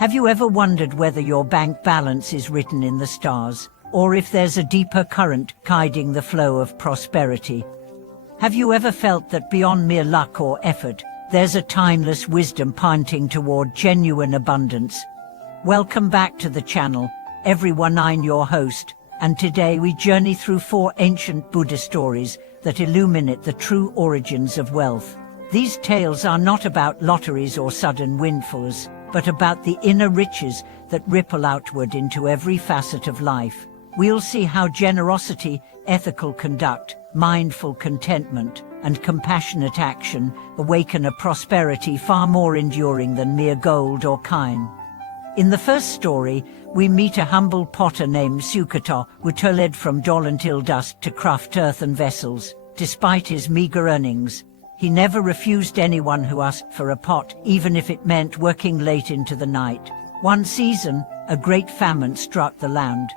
Have you ever wondered whether your bank balance is written in the stars, or if there's a deeper current guiding the flow of prosperity? Have you ever felt that beyond mere luck or effort, there's a timeless wisdom pointing toward genuine abundance? Welcome back to the channel, everyone. I'm your host, and today we journey through 4 ancient Buddhist stories that illuminate the true origins of wealth. These tales are not about lotteries or sudden windfalls, but about the inner riches that ripple outward into every facet of life. We'll see how generosity, ethical conduct, mindful contentment, and compassionate action awaken a prosperity far more enduring than mere gold or kine. In the first story, we meet a humble potter named Sukata, who toiled from dawn until dusk to craft earthen vessels. Despite his meager earnings, he never refused anyone who asked for a pot, even if it meant working late into the night. One season, a great famine struck the land.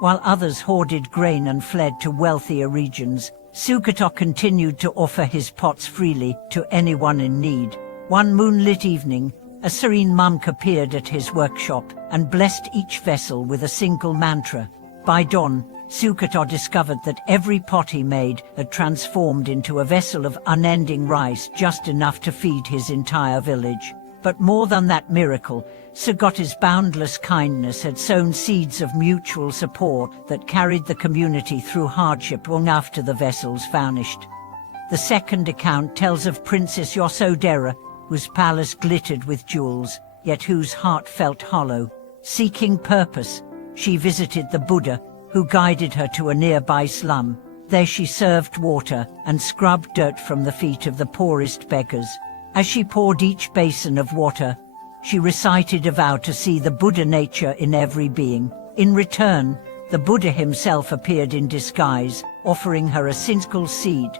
While others hoarded grain and fled to wealthier regions, Sukata continued to offer his pots freely to anyone in need. One moonlit evening, a serene monk appeared at his workshop and blessed each vessel with a single mantra. By dawn, Sukata discovered that every pot he made had transformed into a vessel of unending rice, just enough to feed his entire village. But more than that miracle, Sukata's boundless kindness had sown seeds of mutual support that carried the community through hardship long after the vessels vanished. The second account tells of Princess Yasodhara, whose palace glittered with jewels, yet whose heart felt hollow. Seeking purpose, she visited the Buddha, who guided her to a nearby slum. There she served water and scrubbed dirt from the feet of the poorest beggars. As she poured each basin of water, she recited a vow to see the Buddha nature in every being. In return, the Buddha himself appeared in disguise, offering her a single seed.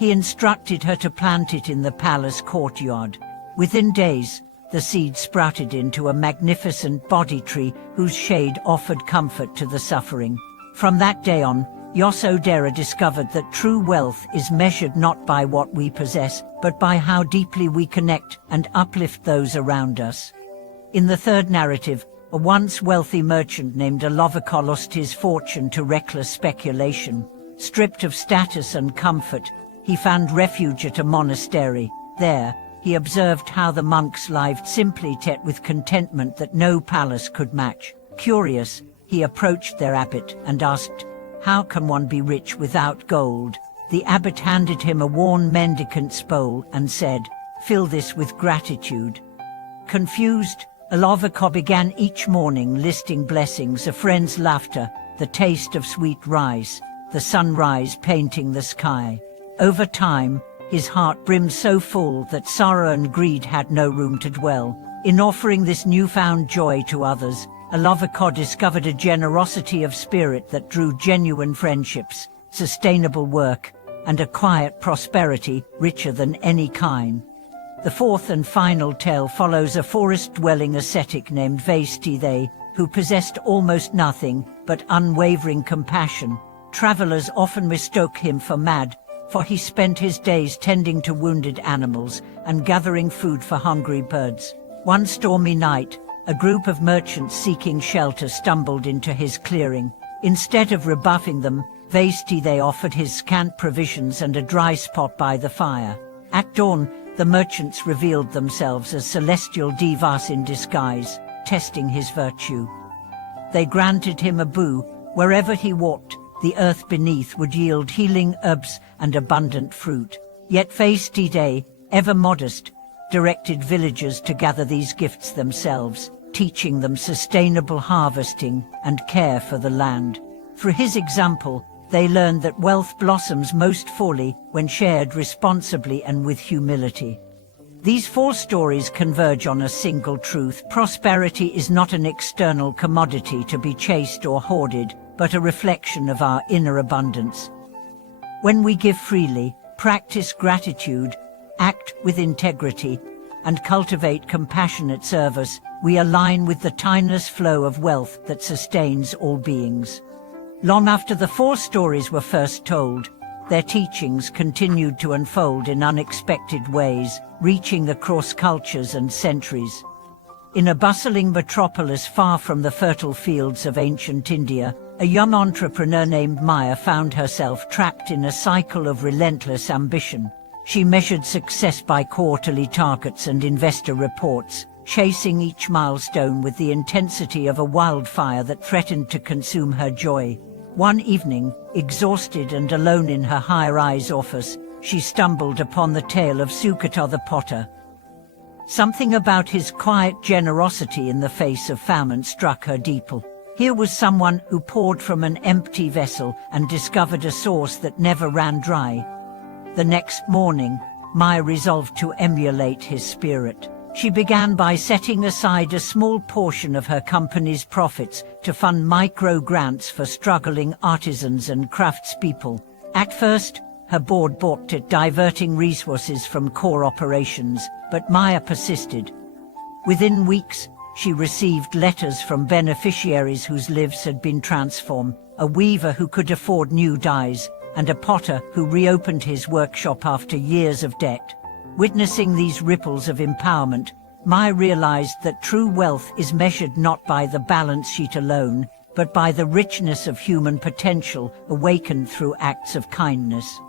He instructed her to plant it in the palace courtyard. Within days, the seed sprouted into a magnificent Bodhi tree whose shade offered comfort to the suffering. From that day on, Yasodhara discovered that true wealth is measured not by what we possess, but by how deeply we connect and uplift those around us. In the third narrative, a once wealthy merchant named Alovika lost his fortune to reckless speculation. Stripped of status and comfort, he found refuge at a monastery. There, he observed how the monks lived simply, yet with contentment that no palace could match. Curious, he approached their abbot and asked, "How can one be rich without gold?" The abbot handed him a worn mendicant's bowl and said, "Fill this with gratitude." Confused, Alovika began each morning listing blessings: a friend's laughter, the taste of sweet rice, the sunrise painting the sky. Over time, his heart brimmed so full that sorrow and greed had no room to dwell. In offering this newfound joy to others, Alovika discovered a generosity of spirit that drew genuine friendships, sustainable work, and a quiet prosperity richer than any kind. The fourth and final tale follows a forest-dwelling ascetic named Predestined, who possessed almost nothing but unwavering compassion. Travelers often mistook him for mad, for he spent his days tending to wounded animals and gathering food for hungry birds. One stormy night, a group of merchants seeking shelter stumbled into his clearing. Instead of rebuffing them, Predestined offered his scant provisions and a dry spot by the fire. At dawn, the merchants revealed themselves as celestial devas in disguise, testing his virtue. They granted him a boon. Wherever he walked, the earth beneath would yield healing herbs and abundant fruit. Yet Predestined, ever modest, directed villagers to gather these gifts themselves, teaching them sustainable harvesting and care for the land. Through his example, they learned that wealth blossoms most fully when shared responsibly and with humility. These 4 stories converge on a single truth: prosperity is not an external commodity to be chased or hoarded, but a reflection of our inner abundance. When we give freely, practice gratitude, act with integrity, and cultivate compassionate service, we align with the timeless flow of wealth that sustains all beings. Long after the 4 stories were first told, their teachings continued to unfold in unexpected ways, reaching across cultures and centuries. In a bustling metropolis far from the fertile fields of ancient India, a young entrepreneur named Maya found herself trapped in a cycle of relentless ambition. She measured success by quarterly targets and investor reports, chasing each milestone with the intensity of a wildfire that threatened to consume her joy. One evening, exhausted and alone in her high-rise office, she stumbled upon the tale of Sukata the potter. Something about his quiet generosity in the face of famine struck her deeply. Here was someone who poured from an empty vessel and discovered a source that never ran dry. The next morning, Maya resolved to emulate his spirit. She began by setting aside a small portion of her company's profits to fund micro-grants for struggling artisans and craftspeople. At first, her board balked at diverting resources from core operations, but Maya persisted. Within weeks, she received letters from beneficiaries whose lives had been transformed, a weaver who could afford new dyes, and a potter who reopened his workshop after years of debt. Witnessing these ripples of empowerment, Maya realized that true wealth is measured not by the balance sheet alone, but by the richness of human potential awakened through acts of kindness.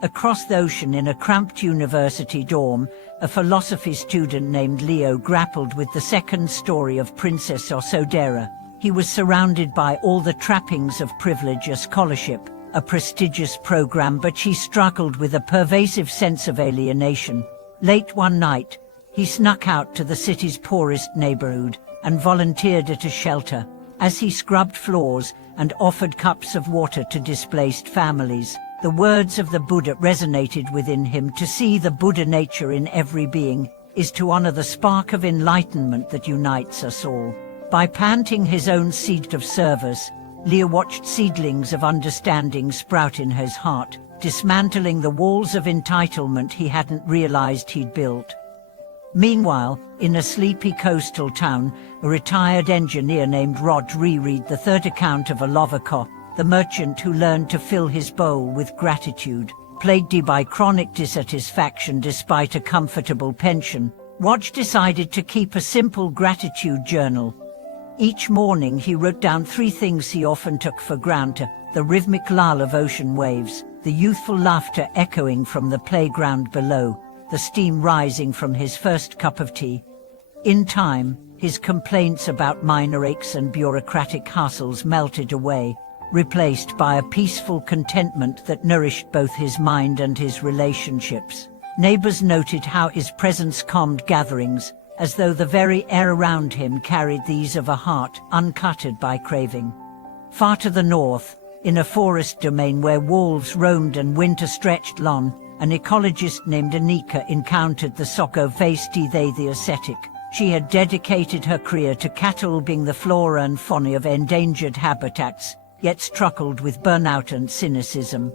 Across the ocean in a cramped university dorm, a philosophy student named Leo grappled with the second story of Princess Osodera. He was surrounded by all the trappings of privilege, a scholarship, a prestigious program, but she struggled with a pervasive sense of alienation. Late one night, he snuck out to the city's poorest neighborhood and volunteered at a shelter. As he scrubbed floors and offered cups of water to displaced families, the words of the Buddha resonated within him. To see the Buddha nature in every being is to honor the spark of enlightenment that unites us all. By planting his own seed of service, Leo watched seedlings of understanding sprout in his heart, dismantling the walls of entitlement he hadn't realized he'd built. Meanwhile, in a sleepy coastal town, a retired engineer named Rod reread the third account of Alovako, the merchant who learned to fill his bowl with gratitude. Plagued by chronic dissatisfaction despite a comfortable pension, Rod decided to keep a simple gratitude journal. Each morning he wrote down 3 things he often took for granted: the rhythmic lull of ocean waves, the youthful laughter echoing from the playground below, the steam rising from his first cup of tea. In time, his complaints about minor aches and bureaucratic hassles melted away, replaced by a peaceful contentment that nourished both his mind and his relationships. Neighbors noted how his presence calmed gatherings, as though the very air around him carried these of a heart uncluttered by craving. Far to the north, in a forest domain where wolves roamed and winter stretched long, an ecologist named Anika encountered the Soko Vesti the ascetic. She had dedicated her career to cataloging the flora and fauna of endangered habitats, yet struggled with burnout and cynicism.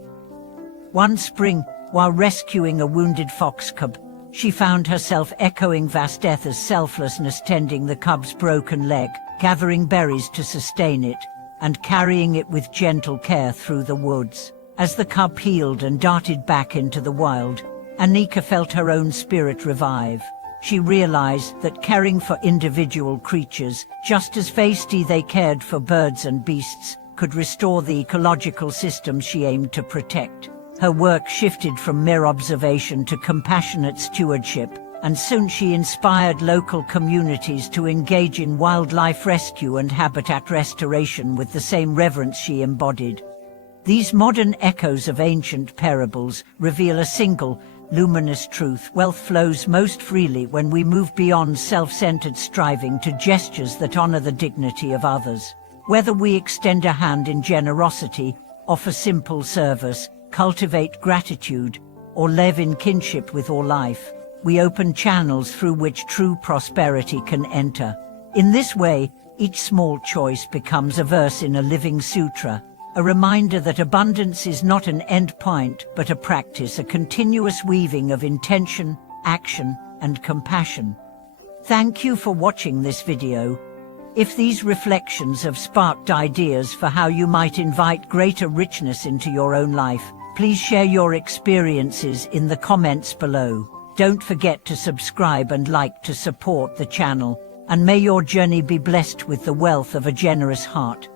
One spring, while rescuing a wounded fox cub, she found herself echoing Vasthetha's selflessness, tending the cub's broken leg, gathering berries to sustain it, and carrying it with gentle care through the woods. As the cub healed and darted back into the wild, Anika felt her own spirit revive. She realized that caring for individual creatures, just as Vesti they cared for birds and beasts, could restore the ecological system she aimed to protect. Her work shifted from mere observation to compassionate stewardship, and soon she inspired local communities to engage in wildlife rescue and habitat restoration with the same reverence she embodied. These modern echoes of ancient parables reveal a single, luminous truth: wealth flows most freely when we move beyond self-centered striving to gestures that honor the dignity of others. Whether we extend a hand in generosity, offer simple service, cultivate gratitude, or live in kinship with all life, we open channels through which true prosperity can enter. In this way, each small choice becomes a verse in a living sutra, a reminder that abundance is not an end point, but a practice, a continuous weaving of intention, action, and compassion. Thank you for watching this video. If these reflections have sparked ideas for how you might invite greater richness into your own life, please share your experiences in the comments below. Don't forget to subscribe and like to support the channel. and may your journey be blessed with the wealth of a generous heart.